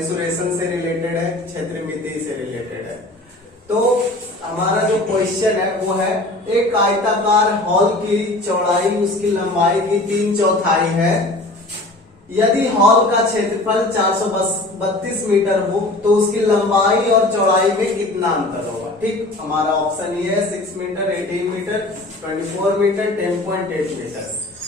Mensuration से related है, क्षेत्रमिति से रिलेटेड है। तो हमारा जो क्वेश्चन है वो है, एक आयताकार हॉल की चौड़ाई उसकी लंबाई की 3/4 है। यदि हॉल का क्षेत्रफल 432 मीटर हो तो उसकी लंबाई और चौड़ाई में कितना अंतर होगा। ठीक, हमारा ऑप्शन ये है 6 मीटर, 18 मीटर, 24 मीटर, 10.8 मीटर।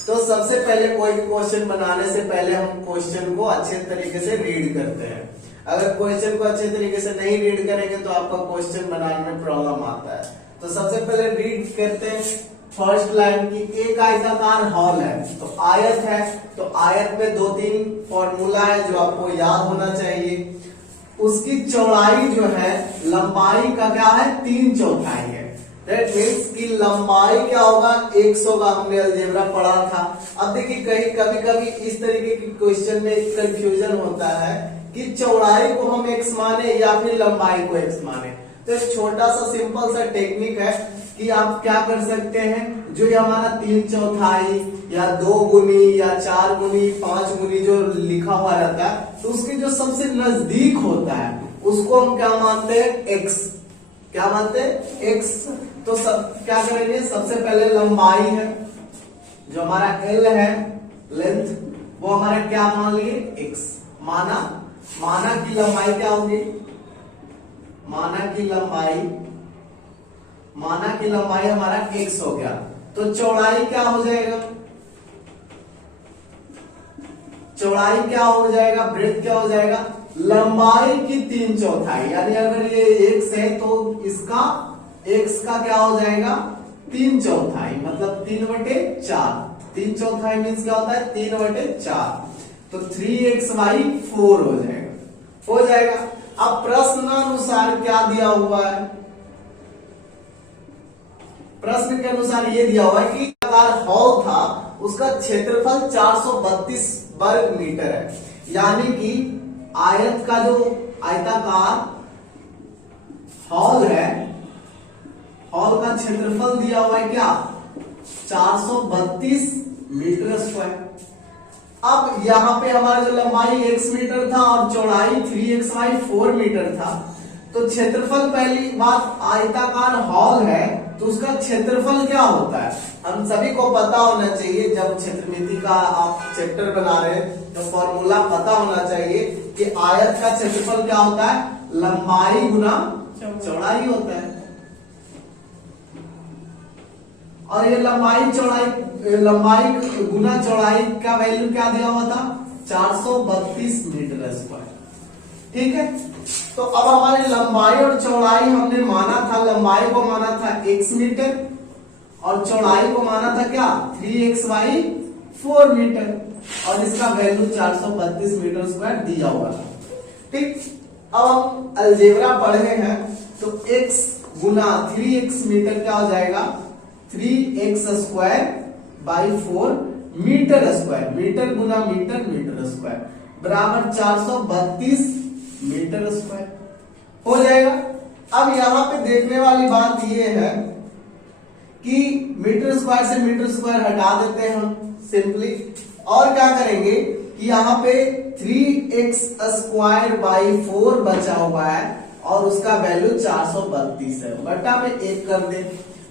तो सबसे पहले कोई भी क्वेश्चन बनाने से पहले हम क्वेश्चन को अच्छे तरीके से रीड करते हैं। अगर क्वेश्चन को अच्छे तरीके से नहीं रीड करेंगे तो आपका क्वेश्चन बनाने में प्रॉब्लम आता है। तो सबसे पहले रीड करते हैं फर्स्ट लाइन की, एक आयताकार हॉल है तो आयत है, तो आयत में 2-3 फॉर्मूला है जो आपको याद होना चाहिए। उसकी चौड़ाई जो है लंबाई का क्या है, 3/4 है। दैट मीन्स कि लंबाई क्या होगा, 100 का हमने अलजेब्रा पढ़ा था। अब देखिए कहीं कभी कभी इस तरीके के क्वेश्चन में कंफ्यूजन होता है कि चौड़ाई को हम x माने या फिर लंबाई को x माने। तो एक छोटा सा सिंपल सा टेक्निक है कि आप क्या कर सकते हैं, जो ये हमारा 3/4 या 2 गुनी या 4 गुनी 5 गुनी जो लिखा हुआ रहता है, तो उसके जो सबसे नजदीक होता है उसको हम क्या मानते हैं, x। क्या मानते हैं, x। तो सब क्या करेंगे, सबसे पहले लंबाई है जो हमारा l है, लेंथ, वो हमारा क्या मान लिए, x। माना की लंबाई क्या होगी, माना की लंबाई हमारा x हो गया। तो चौड़ाई क्या हो जाएगा, ब्रेथ क्या हो जाएगा, लंबाई की 3/4। यानी अगर ये x है तो इसका x का क्या हो जाएगा, 3/4, मतलब 3/4। 3/4 मीन्स क्या होता है, 3/4। तो 3x/4 हो जाएगा। अब प्रश्नानुसार क्या दिया हुआ है, प्रश्न के अनुसार ये दिया हुआ है कि हॉल था उसका क्षेत्रफल 432 वर्ग मीटर है। यानी कि आयत का जो आयताकार हॉल है, हॉल का क्षेत्रफल दिया हुआ है क्या, 432 मीटर स्क्वायर। अब यहाँ पे हमारा जो लंबाई x मीटर था और चौड़ाई 3x/4 मीटर था, तो क्षेत्रफल, पहली बात आयताकार हॉल है तो उसका क्षेत्रफल क्या होता है, हम सभी को पता होना चाहिए। जब क्षेत्रमिति का आप चैप्टर बना रहे हैं तो फॉर्मूला पता होना चाहिए कि आयत का क्षेत्रफल क्या होता है, लंबाई गुना चौड़ाई होता है। और ये लंबाई गुना चौड़ाई का वैल्यू क्या दिया हुआ था, 432 मीटर स्क्वायर। ठीक है, तो अब हमारी लंबाई और चौड़ाई हमने माना था, लंबाई को माना था x मीटर और चौड़ाई को माना था क्या, 3x/4 मीटर, और इसका वैल्यू 432 मीटर स्क्वायर दिया हुआ था। ठीक, अब हम अलजेब्रा पढ़े हैं तो x गुना 3x मीटर क्या हो जाएगा, 3x²/4 मीटर स्क्वायर, मीटर गुना मीटर, मीटर स्क्वायर बराबर 432 मीटर स्क्वायर हो जाएगा। अब यहाँ पे देखने वाली बात ये है कि मीटर स्क्वायर से मीटर स्क्वायर हटा देते हैं हम सिंपली, और क्या करेंगे कि यहाँ पे 3x² बचा हुआ है और उसका वैल्यू 432 है, बटा में 1 कर दे।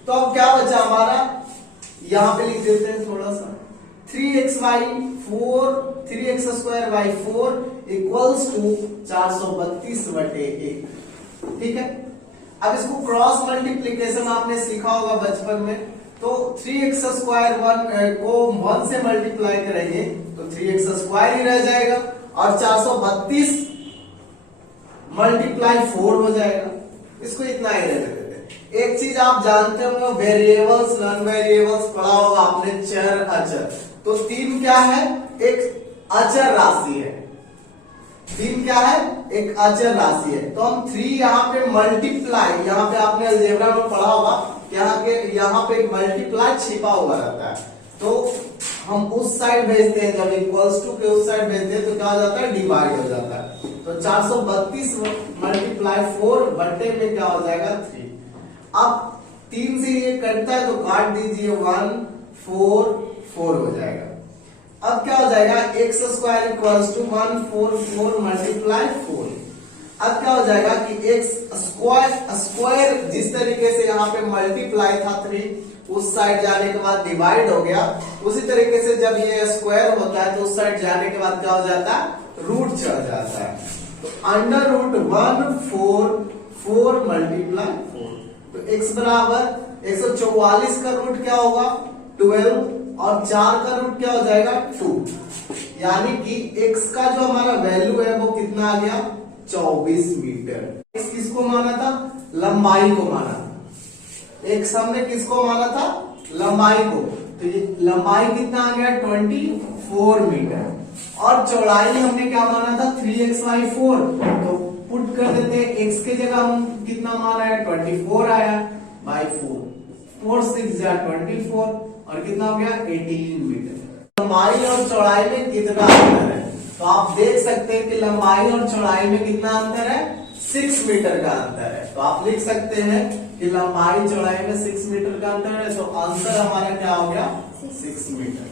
तो अब क्या बचा हमारा, यहां पे लिख देते हैं थोड़ा सा, 3x/4 इक्वल्स टू 432/1। ठीक है, अब इसको क्रॉस मल्टीप्लीकेशन आपने सीखा होगा बचपन में, तो 3x² को 1 से मल्टीप्लाई करेंगे तो 3x² ही रह जाएगा और 432 × 4 हो जाएगा। इसको इतना ही रहने देते। एक चीज आप जानते होंगे, वेरिएबल्स नॉन वेरिएबल्स पढ़ा होगा आपने, चर अचर। तो 3 क्या है, एक अचर राशि है। 3 क्या है, एक अचर राशि है। तो हम 3 यहाँ पे मल्टीप्लाई, यहाँ पे आपने अलजेब्रा में पढ़ा होगा, यहाँ पे मल्टीप्लाई छिपा हुआ रहता है, तो हम उस साइड भेजते हैं, जब इक्वल्स टू के उस साइड भेजते हैं तो क्या हो जाता है, डिवाइड हो जाता है। तो 432 × 4 बटे में क्या हो जाएगा, 3। अब 3 से ये कटता है तो काट दीजिए, 1 4 4 हो जाएगा। अब क्या हो जाएगा, x square equals to 144 multiply 4। अब क्या हो जाएगा कि एक्स स्क्वायर जिस तरीके से यहाँ पे मल्टीप्लाई था 3 उस साइड जाने के बाद डिवाइड हो गया, उसी तरीके से जब ये स्क्वायर होता है तो उस साइड जाने के बाद क्या हो जाता है, रूट चढ़ जाता है। तो अंडर रूट 144 मल्टीप्लाई 4, तो x बराबर 144 का रूट क्या होगा 12 और 4 का रूट क्या हो जाएगा 2, यानी कि x का जो हमारा वैल्यू है वो कितना आ गया 24 मीटर। x किसको माना था, लंबाई को माना था। x हमने किसको माना था, लंबाई को, तो ये लंबाई कितना आ गया 24 मीटर और चौड़ाई हमने क्या माना था 3x/4, तो पुट कर देते हैं, x के जगह हम कितना माना है 24 आया बाई 4, 4 6 जा 24 और कितना हो गया 18 मीटर। लंबाई और चौड़ाई में कितना अंतर है, तो आप देख सकते हैं कि लंबाई और चौड़ाई में कितना अंतर है 6 मीटर का अंतर है। तो आप लिख सकते हैं कि लंबाई चौड़ाई में 6 मीटर का अंतर है, तो आंसर हमारा क्या हो गया 6 मीटर।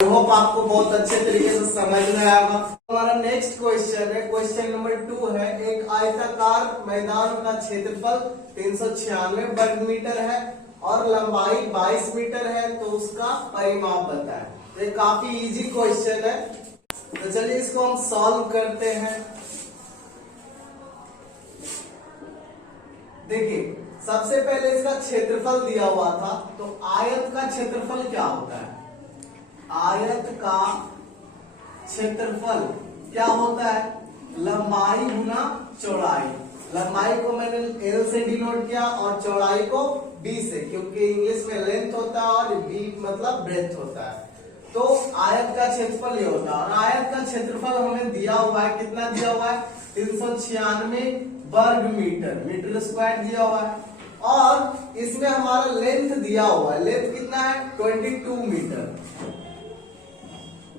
होप आपको बहुत अच्छे तरीके से समझ में आएगा। हमारा नेक्स्ट क्वेश्चन है, क्वेश्चन नंबर 2 है, एक आयताकार मैदान का क्षेत्रफल 396 वर्ग मीटर है और लंबाई 22 मीटर है, तो उसका परिमाप बताएं। तो ये काफी इजी क्वेश्चन है, तो चलिए इसको हम सॉल्व करते हैं। देखिए सबसे पहले इसका क्षेत्रफल दिया हुआ था, तो आयत का क्षेत्रफल क्या होता है, आयत का क्षेत्रफल क्या होता है, लंबाई गुना चौड़ाई। लंबाई को मैंने L से डिनोट किया और चौड़ाई को B से, क्योंकि इंग्लिश में लेंथ होता है और B मतलब ब्रेथ होता है। तो आयत का क्षेत्रफल ये होता है और आयत का क्षेत्रफल हमें दिया हुआ है, कितना दिया हुआ है 396 वर्ग मीटर, मीटर स्क्वायर दिया हुआ है और इसमें हमारा लेंथ दिया हुआ है, लेंथ कितना है 22 मीटर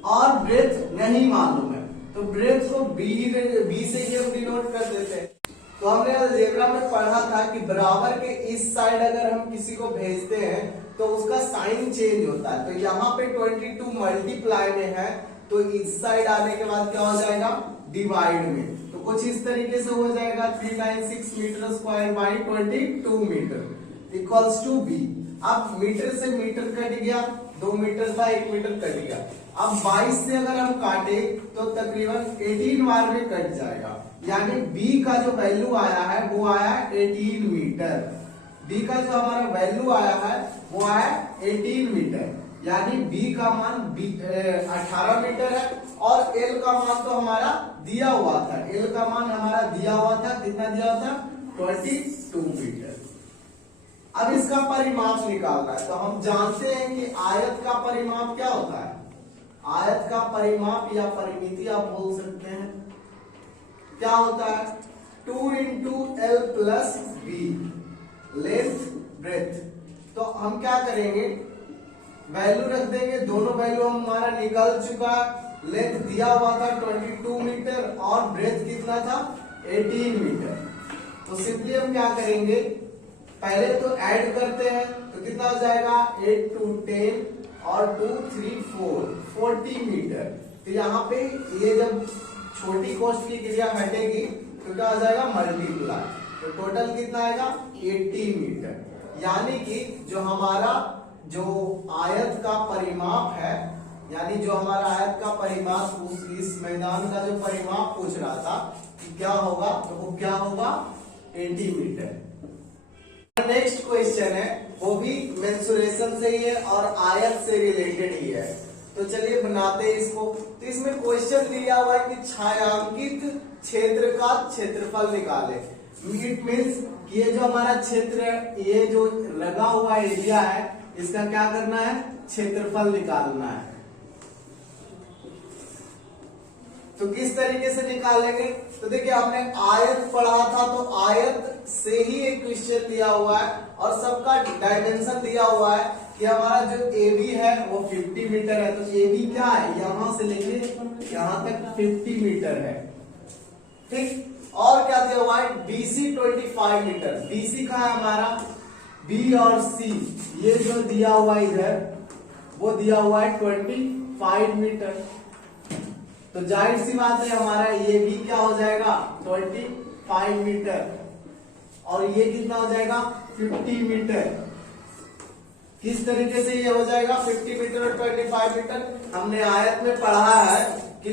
और ब्रेथ नहीं मालूम है, तो ब्रेथ को बी से ही हम डिनोट कर देते हैं। तो हमने अलजेब्रा में पढ़ा था कि बराबर के इस साइड अगर हम किसी को भेजते हैं तो उसका साइन चेंज होता है। तो यहाँ पे 22 मल्टीप्लाई में है, तो इस साइड आने के बाद क्या हो जाएगा डिवाइड में, तो कुछ इस तरीके से हो जाएगा 396 metre square by 22 metre equals to B. अब मीटर से मीटर कट गया, 2 मीटर था 1 मीटर कट गया। अब 22 से अगर हम काटे तो तकरीबन 18 बार में कट जाएगा, यानी b का जो वैल्यू आया है वो आया 18 मीटर। b का जो हमारा वैल्यू आया है वो आया 18 मीटर, यानी b का मान 18 मीटर है और l का मान तो हमारा दिया हुआ था, l का मान हमारा दिया हुआ था, कितना दिया हुआ था 22 मीटर। अब इसका परिमाप निकालना है, तो हम जानते हैं कि आयत का परिमाप क्या होता है, आयत का परिमाप या परिमिति आप बोल सकते हैं, क्या होता है 2 into L plus B, length breadth. तो हम क्या करेंगे, वैल्यू रख देंगे, दोनों वैल्यू हमारा निकल चुका, लेंथ दिया हुआ था 22 मीटर और ब्रेथ कितना था 18 मीटर। तो सिंपली हम क्या करेंगे, पहले तो ऐड करते हैं, तो कितना हो जाएगा 8 to 10 और 2 3 4 40 मीटर। तो यहाँ पे ये जब छोटी कोष्ठ की क्रिया हटेगी तो क्या हो जाएगा मल्टीप्लाई, तो टोटल कितना आएगा 80 मीटर। यानी कि जो हमारा जो आयत का परिमाप है, यानी जो हमारा आयत का परिमाप इस मैदान का जो परिमाप पूछ रहा था कि क्या होगा, तो वो क्या होगा 80 मीटर। नेक्स्ट क्वेश्चन है, वो भी मेंसुरेशन से ही है और आयत से रिलेटेड ही है, तो चलिए बनाते हैं इसको। तो इसमें क्वेश्चन दिया हुआ है कि छायांकित क्षेत्र का क्षेत्रफल निकाले। इट मीन्स ये जो हमारा क्षेत्र है, ये जो लगा हुआ एरिया है, इसका क्या करना है क्षेत्रफल निकालना है। तो किस तरीके से निकालेंगे, तो देखिए हमने आयत पढ़ा था, तो आयत से ही एक क्वेश्चन दिया हुआ है और सबका डायमेंशन दिया हुआ है कि हमारा जो AB है वो 50 मीटर है। तो AB क्या है, यहां से लेके यहां तक 50 मीटर है, ठीक। और क्या दिया हुआ है BC 25 मीटर, BC का है हमारा B और C, ये जो दिया हुआ है इधर वो दिया हुआ है 25 25 मीटर। तो जाहिर सी बात है हमारा ये भी क्या हो जाएगा 25 मीटर और ये कितना हो जाएगा 50 मीटर। किस तरीके से ये हो जाएगा 50 मीटर और 25 मीटर? हमने आयत में पढ़ा है कि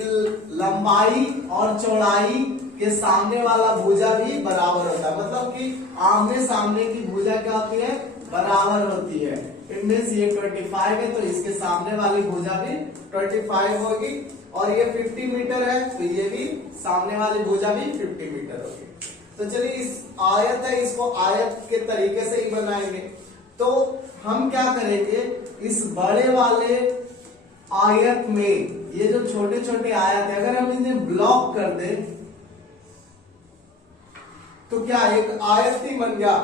लंबाई और चौड़ाई के सामने वाला भुजा भी बराबर होता है, मतलब कि आमने सामने की भुजा क्या होती है बराबर होती है। इट मींस ये 25 है तो इसके सामने वाली भुजा भी 25 होगी और ये 50 मीटर है तो ये भी सामने वाली भुजा भी 50 मीटर होगी। तो चलिए इस आयत है इसको आयत के तरीके से ही बनाएंगे। तो हम क्या करेंगे इस बड़े वाले आयत में ये जो छोटे छोटे आयत है अगर हम इन्हें ब्लॉक कर दें तो क्या एक आयत ही बन गया।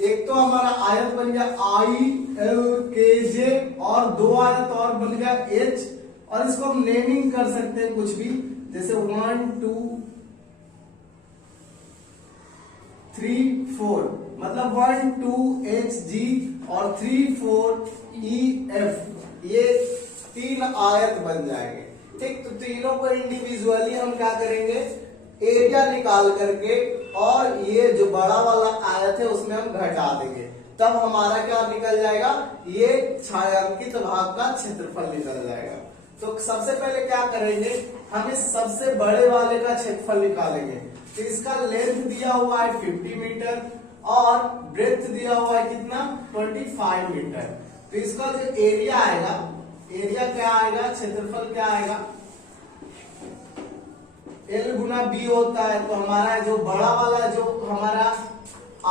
एक तो हमारा आयत बन गया ILKJ और दो आयत और बन गया H और इसको हम नेमिंग कर सकते हैं कुछ भी, जैसे 1 2 3 4 मतलब 1 2 HG और 3 4 EF ये तीन आयत बन जाएंगे। ठीक, तो तीनों को इंडिविजुअली हम क्या करेंगे एरिया निकाल करके और ये जो बड़ा वाला आयत है उसमें हम घटा देंगे, तब हमारा क्या निकल जाएगा ये छायांकित भाग का क्षेत्रफल निकल जाएगा। तो सबसे पहले क्या करेंगे हम इस सबसे बड़े वाले का क्षेत्रफल निकालेंगे। तो इसका लेंथ दिया हुआ है 50 मीटर और ब्रेथ दिया हुआ है कितना 25 मीटर। तो इसका जो एरिया आएगा, एरिया क्या आएगा क्षेत्रफल क्या आएगा L गुना B होता है। तो हमारा जो बड़ा वाला जो हमारा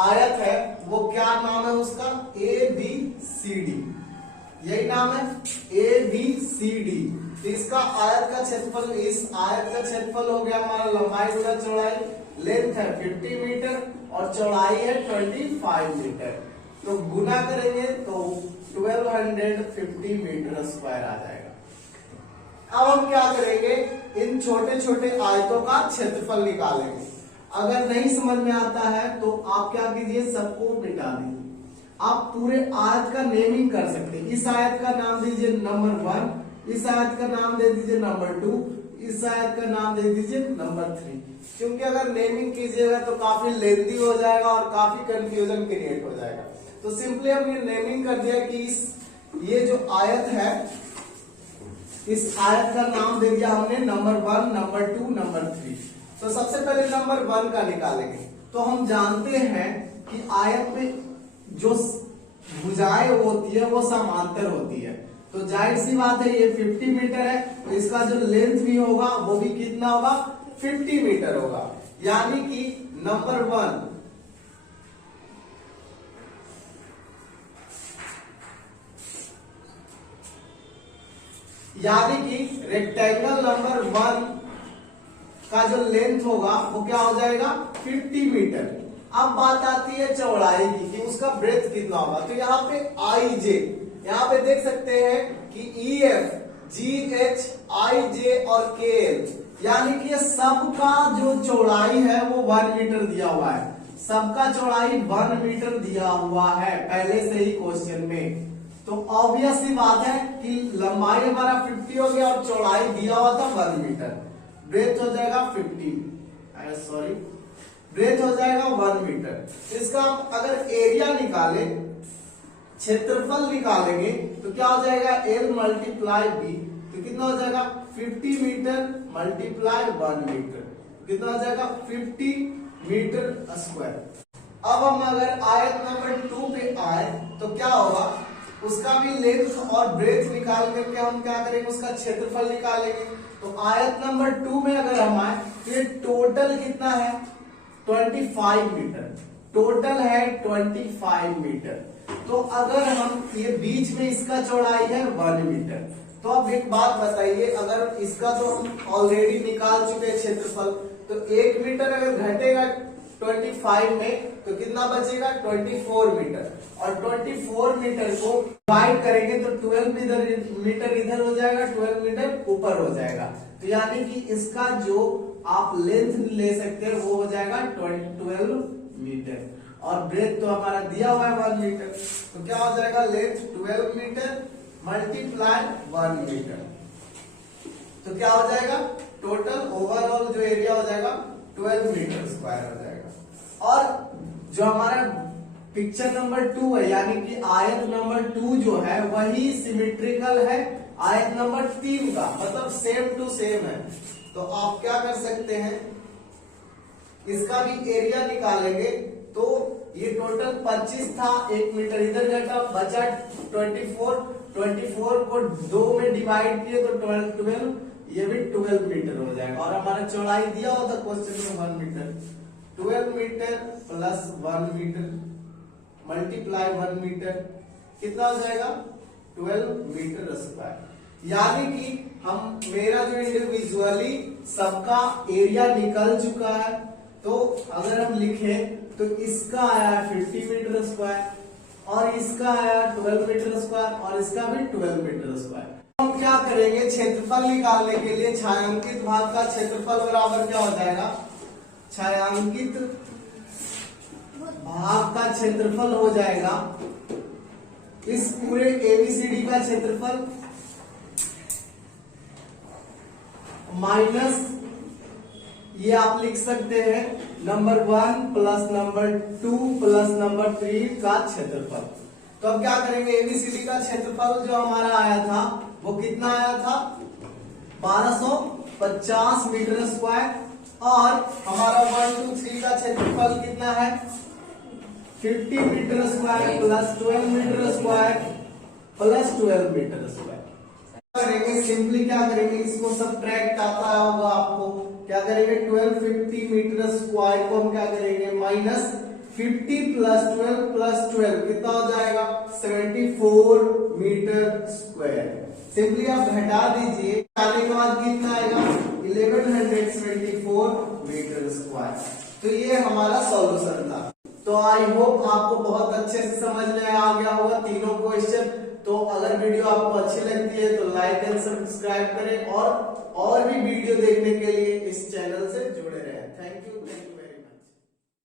आयत है वो क्या नाम है उसका ABCD, यही नाम है ABCD। तो इसका आयत का क्षेत्रफल इस आयत का क्षेत्रफल हो गया हमारा लंबाई गुना चौड़ाई, लेंथ है 50 मीटर और चौड़ाई है 25 मीटर। तो गुना करेंगे तो 1250 मीटर स्क्वायर आ जाएगा। अब हम क्या करेंगे इन छोटे छोटे आयतों का क्षेत्रफल निकालेंगे। अगर नहीं समझ में आता है तो आप क्या कीजिए सबको मिटा दीजिए, आप पूरे आयत का नेमिंग कर सकते हैं। इस आयत का नाम दीजिए नंबर 1, इस आयत का नाम दे दीजिए नंबर 2, इस आयत का नाम दे दीजिए नंबर 3, क्योंकि अगर नेमिंग कीजिएगा तो काफी लेंथी हो जाएगा और काफी कंफ्यूजन क्रिएट हो जाएगा। तो सिंपली हमने नेमिंग कर दिया कि ये जो आयत है इस आयत का नाम दे दिया हमने नंबर 1, नंबर 2, नंबर 3। तो सबसे पहले नंबर 1 का निकालेंगे। तो हम जानते हैं कि आयत में जो भुजाएं होती है वो समांतर होती है, तो जाहिर सी बात है ये 50 मीटर है तो इसका जो लेंथ भी होगा वो भी कितना होगा 50 मीटर होगा। यानी कि नंबर 1 यानी कि रेक्टेंगल नंबर 1 का जो लेंथ होगा वो क्या हो जाएगा 50 मीटर। अब बात आती है चौड़ाई की कि उसका ब्रेथ कितना होगा। तो यहाँ पे IJ, यहाँ पे देख सकते हैं कि EF, GH, IJ और KL यानी कि सबका जो चौड़ाई है वो 1 मीटर दिया हुआ है, सबका चौड़ाई 1 मीटर दिया हुआ है पहले से ही क्वेश्चन में। तो ऑब्वियस सी बात है कि लंबाई हमारा 50 हो गया और चौड़ाई दिया हुआ था 1 मीटर, ब्रेथ हो जाएगा 50, ब्रेथ हो जाएगा 1 मीटर। इसका अगर एरिया निकाले क्षेत्रफल निकालेंगे तो क्या हो जाएगा L मल्टीप्लाई B, तो कितना हो जाएगा 50 मीटर मल्टीप्लाई 1 मीटर, कितना हो जाएगा 50 मीटर स्क्वायर। अब हम अगर आयत नंबर 2 पे आए तो क्या होगा उसका भी लेंथ और ब्रेथ निकाल करके हम क्या करेंगे उसका क्षेत्रफल निकालेंगे। तो आयत नंबर 2 में अगर हम आए तो ये टोटल कितना है 25 मीटर, टोटल है 25 मीटर। तो अगर हम ये बीच में इसका चौड़ाई है 1 मीटर, तो अब एक बात बताइए अगर इसका तो हम ऑलरेडी निकाल चुके हैं क्षेत्रफल, तो 1 मीटर अगर घटेगा 25 में तो कितना बचेगा 24 मीटर, और 24 मीटर को डिवाइड करेंगे तो 12 मीटर इधर हो जाएगा, 12 मीटर ऊपर हो जाएगा। तो यानी कि इसका जो आप लेंथ ले सकते हैं वो हो जाएगा 12 मीटर और ब्रेथ तो हमारा दिया हुआ है 1 मीटर। तो क्या हो जाएगा लेंथ 12 मीटर मल्टीप्लाई 1 मीटर। तो क्या हो जाएगा, टोटल ओवरऑल जो एरिया हो जाएगा 12 मीटर स्क्वायर हो जाएगा। और जो हमारा पिक्चर नंबर 2 है, यानी कि आयत नंबर 2 जो है वही सिमेट्रिकल है आयत नंबर 3 का, मतलब सेम टू सेम है। तो आप क्या कर सकते हैं, इसका भी एरिया निकालेंगे। तो ये टोटल 25 था, 1 मीटर इधर घटा, बचा 24 को 2 में डिवाइड किए तो 12, ये भी 12 मीटर हो जाएगा। और हमारा चौड़ाई दिया होता क्वेश्चन में 1 metre, 12 metre plus 1 metre multiply 1 metre, कितना हो जाएगा 12 मीटर स्क्वायर। यानी कि हम मेरा जो इंडिविजुअली सबका एरिया निकल चुका है। तो अगर हम लिखें तो इसका आया 50 मीटर स्क्वायर और इसका आया 12 मीटर स्क्वायर और इसका भी 12 मीटर स्क्वायर। हम क्या करेंगे, क्षेत्रफल निकालने के लिए छायांकित भाग का क्षेत्रफल बराबर क्या हो जाएगा, छायांकित भाग का क्षेत्रफल हो जाएगा इस पूरे एबीसीडी का क्षेत्रफल माइनस, ये आप लिख सकते हैं number 1 plus number 2 plus number 3 का क्षेत्रफल। तो अब क्या करेंगे, एबीसीडी का क्षेत्रफल जो हमारा आया था वो कितना आया था 1250 मीटर स्क्वायर और हमारा 1, 2, 3 का क्षेत्रफल कितना है 50 metre square plus 12 metre square plus 12 metre square. करेंगे सिंपली, क्या करेंगे, इसको सब्ट्रैक्ट आता होगा आपको, क्या करेंगे 1250 मीटर स्क्वायर को हम क्या करेंगे माइनस 50 प्लस 12 कितना हो जाएगा 74 मीटर स्क्वायर। सिंपली आप घटा दीजिए, घटाने के बाद कितना आएगा 1174 मीटर स्क्वायर। तो ये हमारा सॉल्यूशन था। तो आई होप आपको बहुत अच्छे से समझ में आ गया होगा तीनों क्वेश्चन। तो अगर वीडियो आपको अच्छी लगती है तो लाइक एंड सब्सक्राइब करें और भी वीडियो देखने के लिए इस चैनल से जुड़े रहें। Thank you.